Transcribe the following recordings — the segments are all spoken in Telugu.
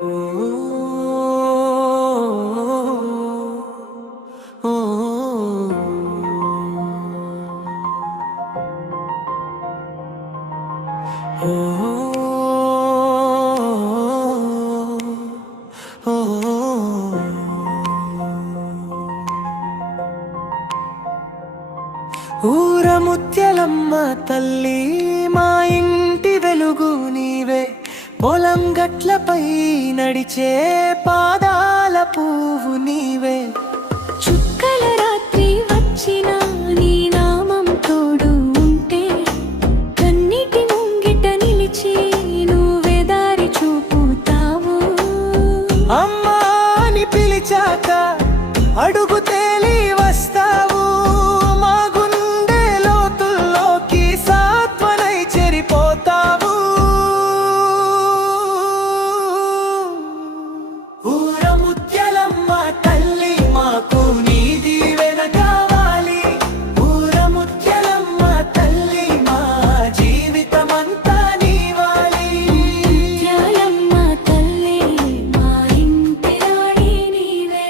ఊరముత్యలమ్మ తల్లి మా ఇంటి వెలుగు నీవే, పొలం గట్లపై నడిచే పాదాల పువ్వు నీవే. చుక్కల రాత్రి వచ్చినా నీ నామం తోడు ఉంటే, కన్నిటి ముంగిట నిలిచి నువ్వే దారి చూపుతావు. అమ్మా అని పిలిచాక అడుగు తేలి వస్తావు, మా గుండె లోతుల్లోకి సాత్వనై చెరిపోతావు. ఊరముత్యలమ్మ తల్లి మాకు నీ దీవెన కావాలి. ఊరముత్యలమ్మ తల్లి మా జీవితమంతా నీవాలి. ముత్యాలమ్మ తల్లి మా ఇంటి రాణి నీవే.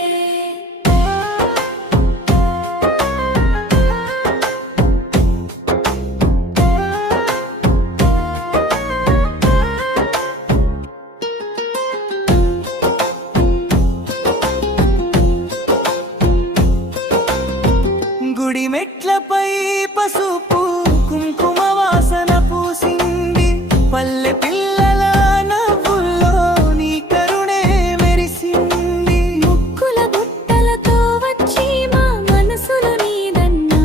గుడి మెట్లపై పసుపు కుంకుమ వాసన పూసింది, పల్లె పిల్లల నవ్వుల్లో నీ కరుణే మెరిసింది. ముక్కుల బుట్టలతో వచ్చి మా మనసులు నీదన్నా,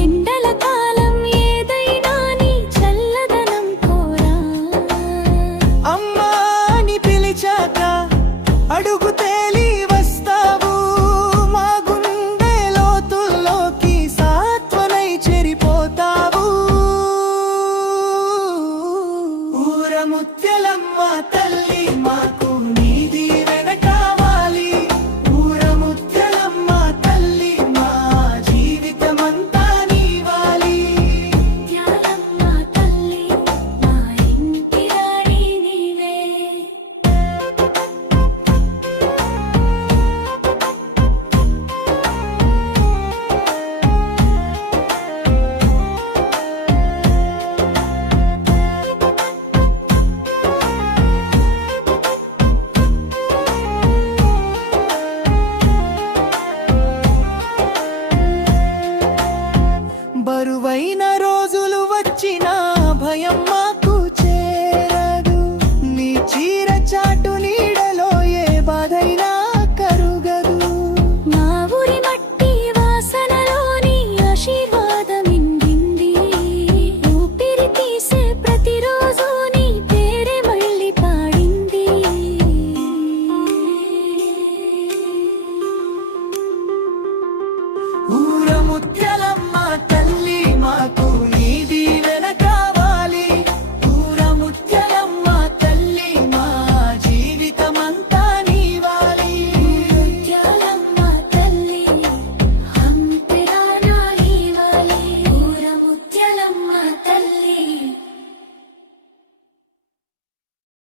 ఎండల కాలం ఏదైనా నీ చల్లదనం కోరా. అమ్మా అని పిలిచాక అడుగు తేలి వస్తావు, మా గుండె లోతుల్లోకి సాత్వనై చెరిపోతావు. ఊరముత్యలమ్మ తల్లి మాకు నీ దీవెన కావాలి. ఊరముత్యలమ్మ తల్లి మా జీవితమంతా నీవాలి. ముత్యాలమ్మ తల్లి మా ఇంటి రాణి నీవే. బరువైన రోజులు వచ్చినా భయం మాకు చేరదు, నీ చీర చాటు నీడలో ఏ బాధైనా కరుగదు. మా ఊరి మట్టి వాసనలో నీ ఆశీర్వాదమిండింది, ఊపిరి తీసే ప్రతిరోజు నీ పేరే మళ్ళీ పాడింది. ఊరముత్య